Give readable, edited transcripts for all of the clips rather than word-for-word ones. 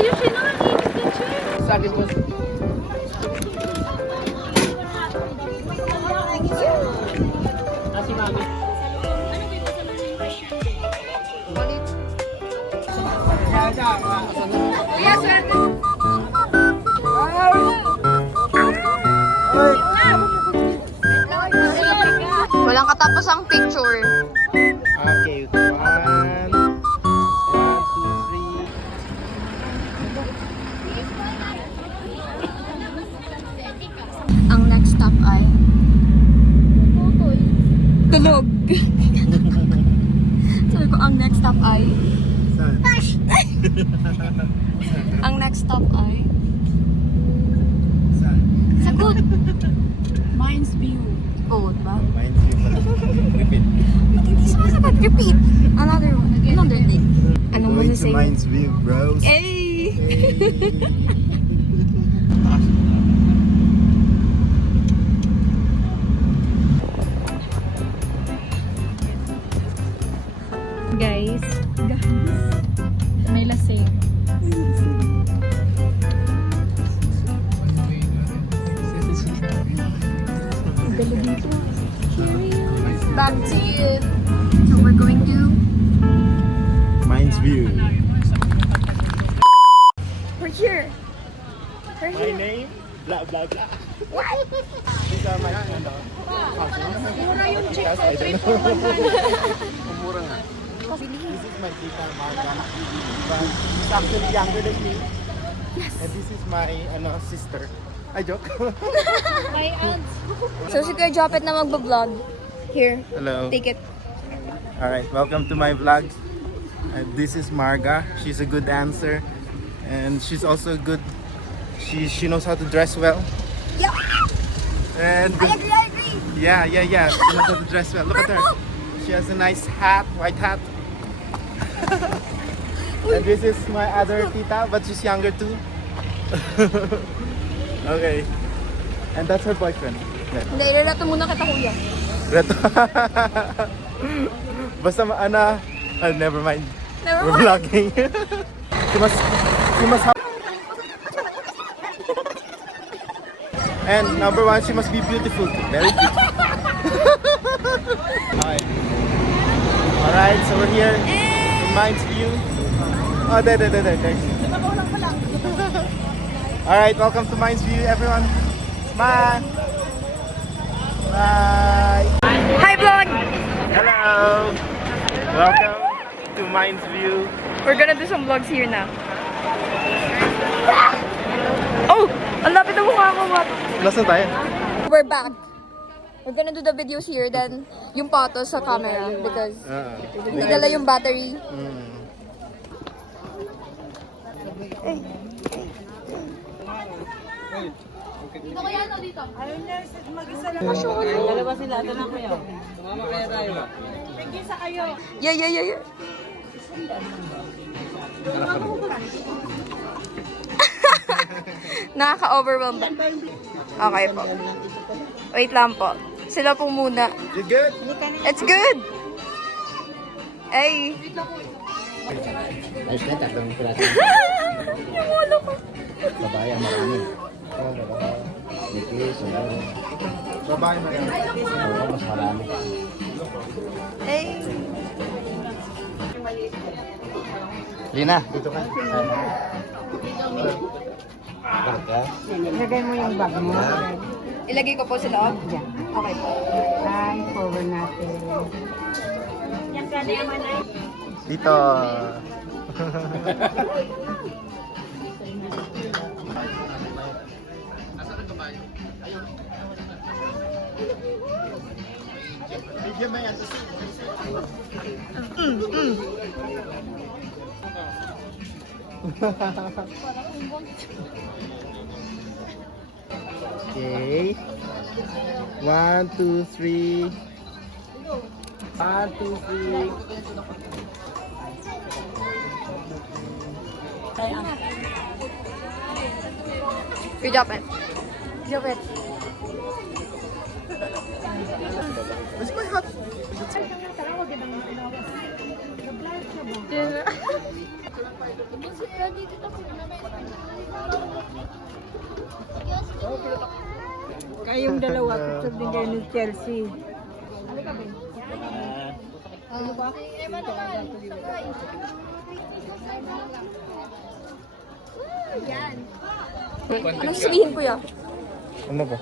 Ayun siya na. Sa akin po. Si Mami. Yes, sir. Walang katapusang picture. Okay, one, two, three. Ang next stop ay tulog. Sabi ko, ang next stop ay ang next stop ay sagot. Mines View. Oh, diba? Mind you, repeat. Hindi sumasagot. Repeat. Another one. Another thing. Anong Going to masasay? Mind's View, bros. Eh! Guys. May lasing. Galo dito. Back to you. So we're going to... Mind's View. We're here. We're My here. name, blah blah blah. What? These are my ano. Mura yung chick Yes, ko. I don't 3 for 1. Mura nga. This is my tita Marga. But she's actually younger than me. Yes. And this is my sister. I joke. My aunt. So si Kuya Jopet na magbablog. Here. Hello. Take it. Alright, welcome to my vlog. This is Marga. She's a good dancer. And she's also good. She knows how to dress well. Yeah. And I agree. yeah. She knows how to dress well. Look at her. She has a nice hat, white hat. And this is my other tita, but she's younger too. Okay. And that's her boyfriend. Yeah. Hindi, ilalato muna kita kuya. Reto. Basta never mind. Never We're mind. vlogging. she must have. And number one, she must be beautiful. Very beautiful. Alright, so we're here in Mind's View. Oh, there. Alright, welcome to Mind's View, everyone. Bye. Bye. Hi vlog! Hello. Welcome to Mind's View. We're gonna do some vlogs here na. Oh! Ang lapit na mukha ko. What? Nasaan tayo? We're back. We're gonna do the videos here, then yung photos sa camera because hindi dala yung battery. Dito kaya no dito? Ayaw niya mag-isa lang. Dalawa sila, ito lang kayo. Sumama kayo tayo. Nag-isa kayo. Yeah. Nakaka-overwhelm ba? Okay po. Wait lang po. Sila po muna. You good? It's good! Ay! Ayos na, tatlong piraso. Yung ulo ko. Babae ang marami. Dito, siguro. Babae na yan. Oo, mas marami. Ay! Lina, dito ka. Barka. Ilagay mo yung bag mo. Ilagay ko po sa loob? Diyan. Okay po. Ay, forward natin. Dito. Bigyan mo yan. Okay. 1, 2, 3. 1, 2, 3. Good job, man. Job it. Where's my hat? Kayong dalawa, picture din kayo ni Chelsea. Anong sabihin ko yan? Ano ba?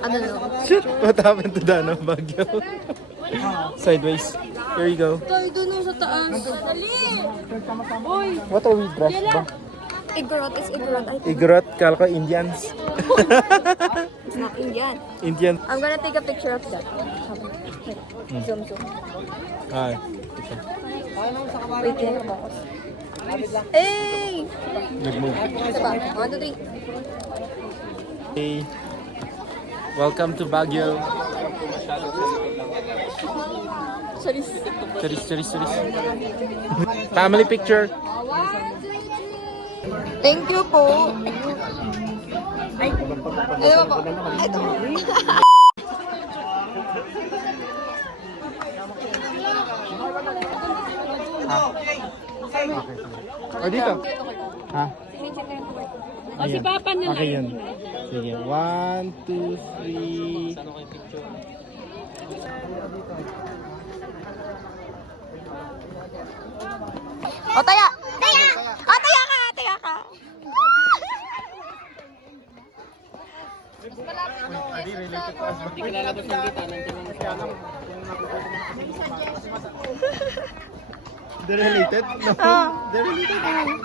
Ano no? Shoot! What happened to Dano Baguio? Sideways. Here you go. Tayo doon sa taas. Dali! Uy! What are we dressed ba? Igorot is igorot. Igorot, kala ko Indians. It's not Indian. Indian. I'm gonna take a picture of that. Zoom. Ah, Wait, yan ako. Hey! nag-move. Ito ba? 1, 2, 3. Hey. Welcome to Baguio. Charis. Charis. Family picture. Thank you po. Ay, ano ba po? Ito. O dito. Ha? O si Papa na Okay yun. Sige. 1, 2, 3. O, taya! Taya! Ah, taya ka! They're related? No. They're related.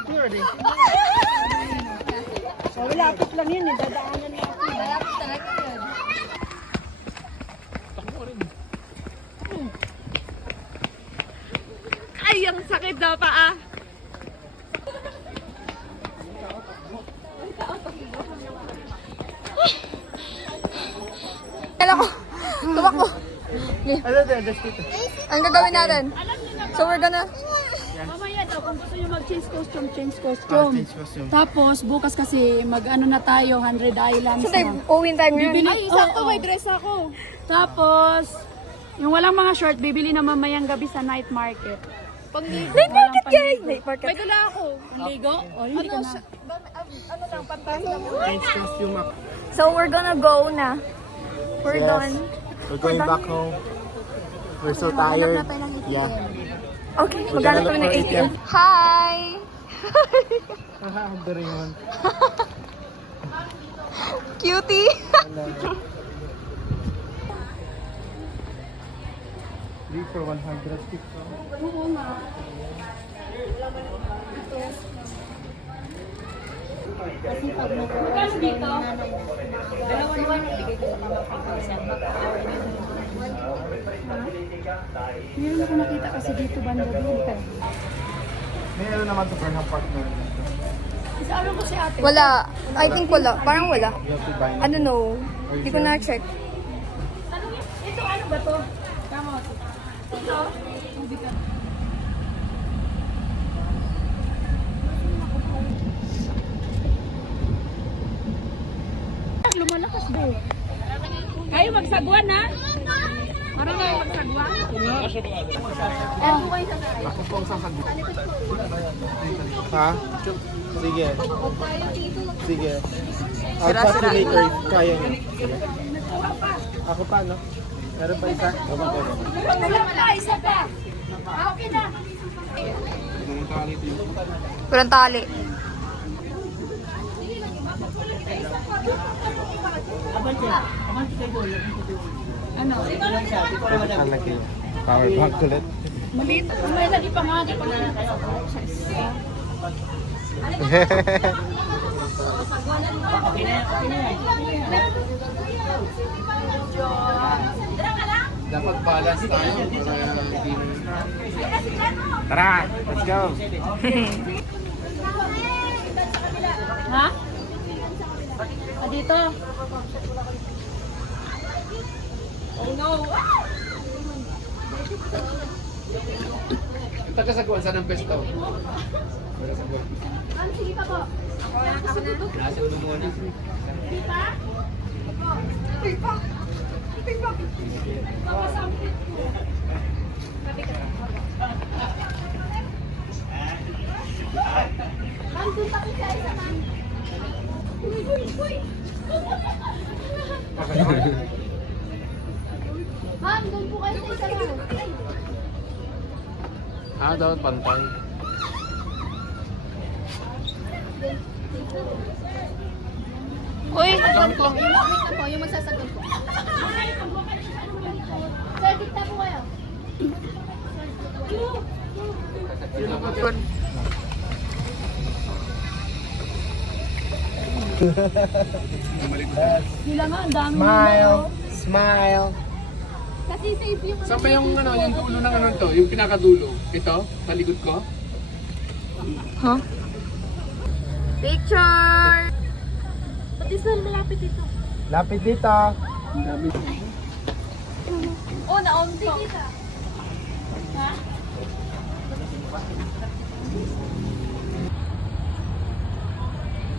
Already. Lapit lang yun, dadaanan na. Malapit talaga yun. Ay, ang sakit daw pa Kala ko, tumakbo. Just dito. Ang gagawin natin? So we're gonna... Mamaya daw, kung gusto nyo mag-change costume, change Ah, costume. change costume. Tapos, bukas kasi mag-ano na tayo, 100 Islands So tayo, na. uwin tayo ngayon. Bibili, Ay, sakto, may dress ako. Tapos, yung walang mga short, bibili na mamayang gabi sa night market. Pangligo. Night market guys! Night market. May dala ako. Panligo? O, hindi ka na. Change costume up. So we're gonna go na. We're Yes. done. We're going back home. We're so tired. Yeah. Okay, maghanap kami ng ATM. Hi! Haha, Doraemon. Cutie! 3 for 150. Magkano dito? Meron ako nakita kasi dito banda dito. May ano naman sa Burnham Park na rin. Isa ano ko si ate? Wala. I think wala. Parang wala. You have to buy I don't know. Hindi ko na-check. Ito ano ba to? Tama ko. Ito? Hindi ka. Lumalakas ba? Kayo magsagwan ha? Parang kayo magsagwan? Ako po ang sasagot. Ha? Sige. Sige. I'll talk to you later if kaya niyo. Sige. Ako pa, no? Meron pa isa? Wala pa, isa pa. Okay na. Walang tali. Ano? Alaki. Power bank ulit. Maliit. May lagi pa nga. Di pa nga. Dapat balance tayo. Tara, let's go. Ha? Dito. Oh no. Taga-sagwan, saan ang pesto? Sige pa po. Nasa ulo muna. Ma'am, doon po kayo sa isa lang. Dapat pantay. Uy! Wait po, yung magsasagot po. Sir, kita po kayo. Sila nga, ang dami. Smile! Smile! Kasi safe yung Saan ba yung ano, yung dulo ng ano to? Yung pinakadulo? Ito? Sa likod ko? picture! Pati saan malapit dito? Lapit dito! Oh, na-on ko. Ha?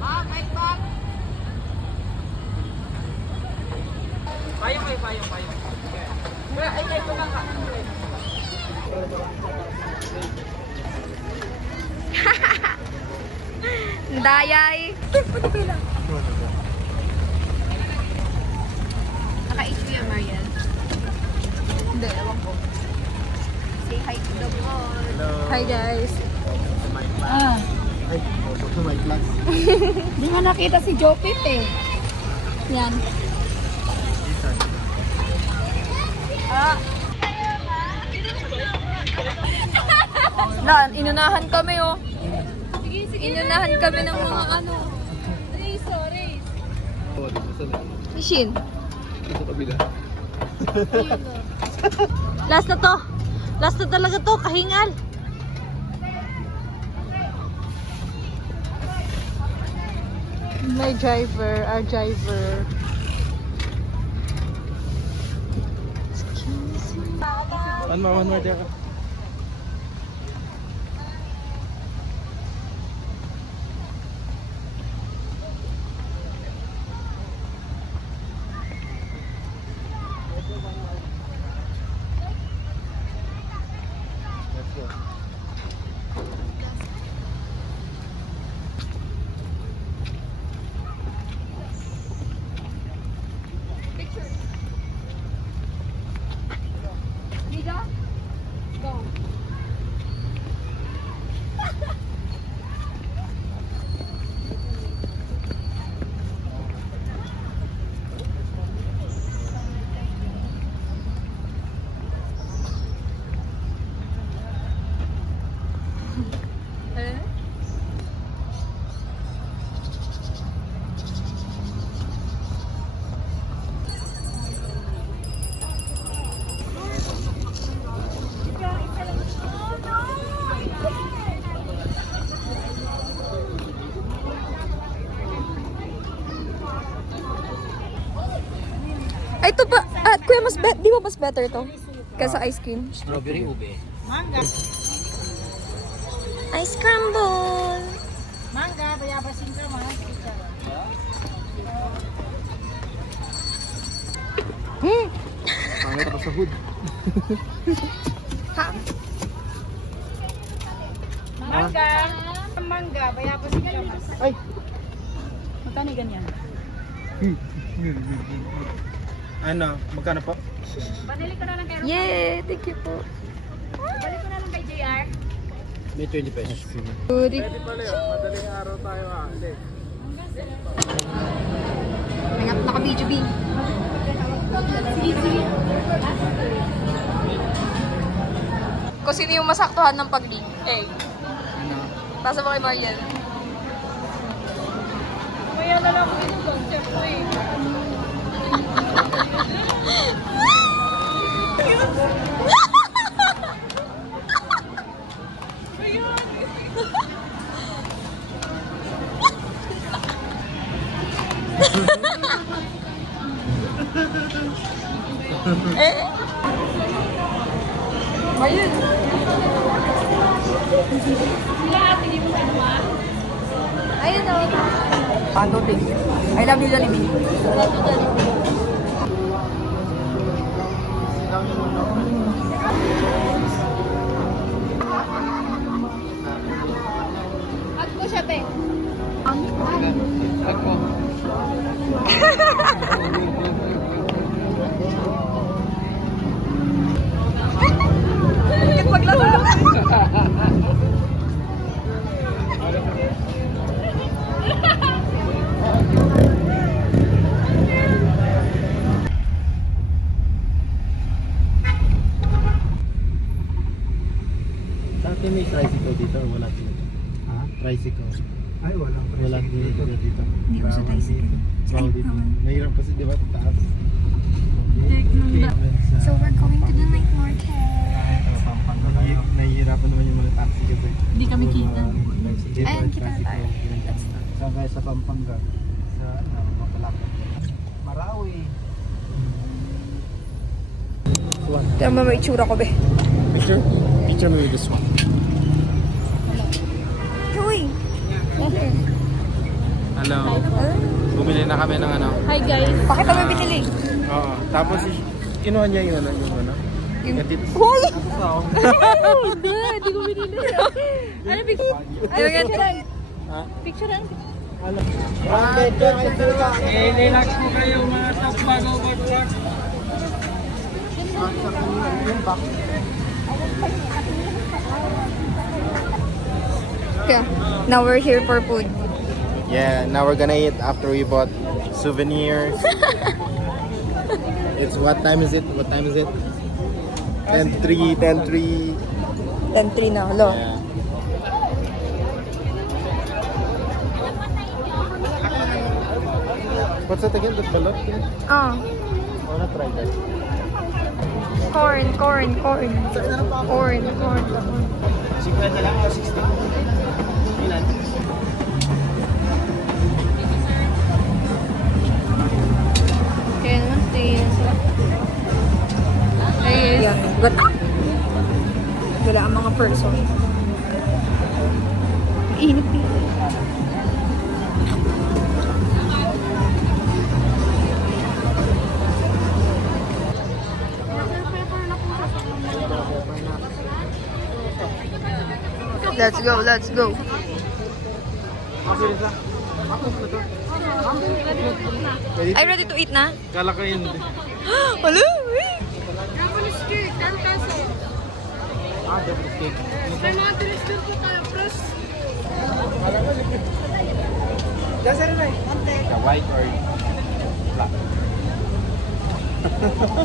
Ah, mic back. Payong. Ay, ko lang ka. Dayay. Naka-issue yan, Marian. Hindi, ewan ko. Say hi to the world. Hi, guys. Ay, welcome to my class. Hindi nga nakita si Jopit eh. Yan. Inunahan kami oh. Inunahan kami ng mga ano. Race. Machine. Sa kabila. Last na to. Last na talaga to. Kahingal. My driver. Our driver. One more there. Let's go. Liga? Go. Ay, ito ba? Kuya, di ba mas better to? Kaysa ice cream? Strawberry ube. Ice crumble! Mangga, bayabasin ka, mas. Pangit ako sa hood. Mangga, bayabasin ka, mas. Ay! Magkano ganyan? Ano? Magkano po? Panili ko na lang kay Yay! Thank you po. Balik ko na lang kay JR. May 20 pesos. Madaling araw tayo Naka-BGB. Sige. Kung sino yung masaktuhan ng pag-lead. Eh. Ano? Tasa mo kay Marian. Kaya na lang ito, concept ko eh. Marian. Ayun o. I love you, Jollibee. Love you, Jollibee. Hug ko siya, pe. dito, wala dito. Ha? Tricycle. Ay, wala dito. Hindi ko sa tricycle. Bawal dito. Nahirap kasi di ba taas? So we're going to the night market. Nahihirapan naman yung mga taxi kasi. Hindi kami kita. Ayan, kita na tayo. Let's go. Saan kayo sa Pampanga? Sa Mapalapa. Marawi. Tama mo itsura ko, be. Picture? Picture me with this one. Uy! Hello. Bumili na kami ng ano. Hi guys. Bakit kami binili? Oo. Tapos kinuha niya yung ano. Hoy! Hindi ko binili. Ano picture? Ano ganyan? Ha? Picturean. Relax po kayo mga top bago-bago. Okay. Now we're here for food. Yeah, now we're gonna eat after we bought souvenirs. It's what time is it? 10:03. 10-3 na, hello. Yeah. What's that again? The balot? Ah, I wanna try that. corn. 50 lang o 60? Ilan? Kaya naman, tingin sila. Yeah. Good. Wala ang mga person. Init dito. Let's go. Are you ready to eat na? Kala ko yun. Hello? Japanese cake, 10 peso. Japanese cake. May mga tulister po tayo, plus. The white or black?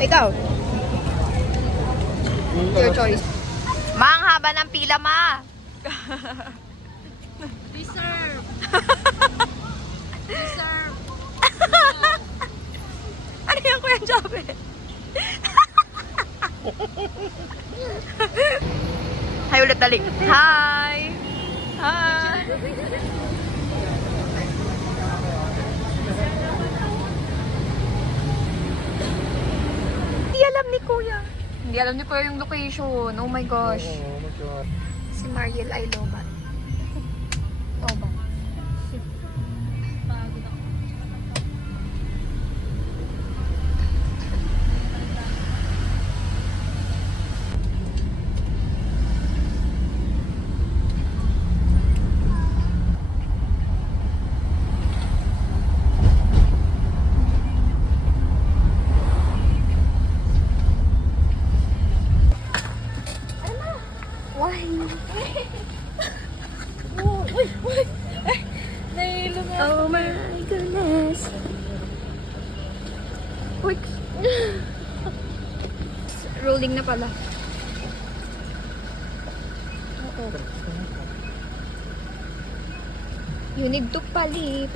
Ikaw. Your choice. Ma, ang haba ng pila, ma. Reserve. Reserve. Ano yung Kuya Jobe? Hi ulit dali. Hi! Hi! Hindi alam ni Kuya. Hindi alam ni Kuya yung location. Oh my gosh. Si Mariel ay lobat. Lobat. Why? Oh my goodness. Uy. Rolling na pala. You need to pali.